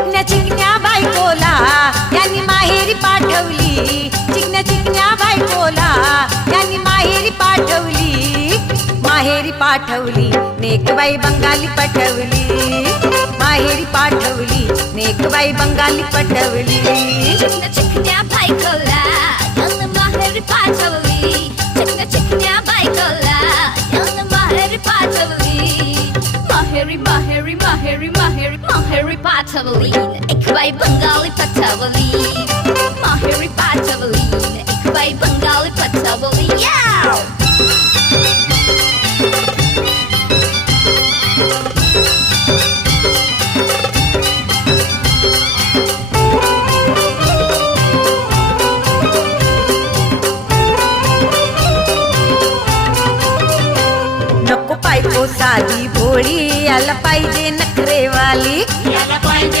चिकन्या चिकन्या बायकोला यांनी माहेरी पाठवली, चिकन्या चिकन्या बायकोला यांनी माहेरी पाठवली, माहेरी पाठवली नेकबाई बंगाली पटवली, माहेरी पाठवली नेकबाई बंगाली पटवली. चिकन्या चिकन्या बायकोला यांनी माहेरी पाठवली, चिकन्या चिकन्या बायकोला यांनी माहेरी पाठवली, माहेरी माहेरी माहेरी माहेरी माहेरी पाठवली नेकबाई बंगाली पटवली, माहेरी पाठवली नेकबाई बंगाली पटवली. नको बायको साधी भोळी, याला पाहिजे नखरेवाली, याला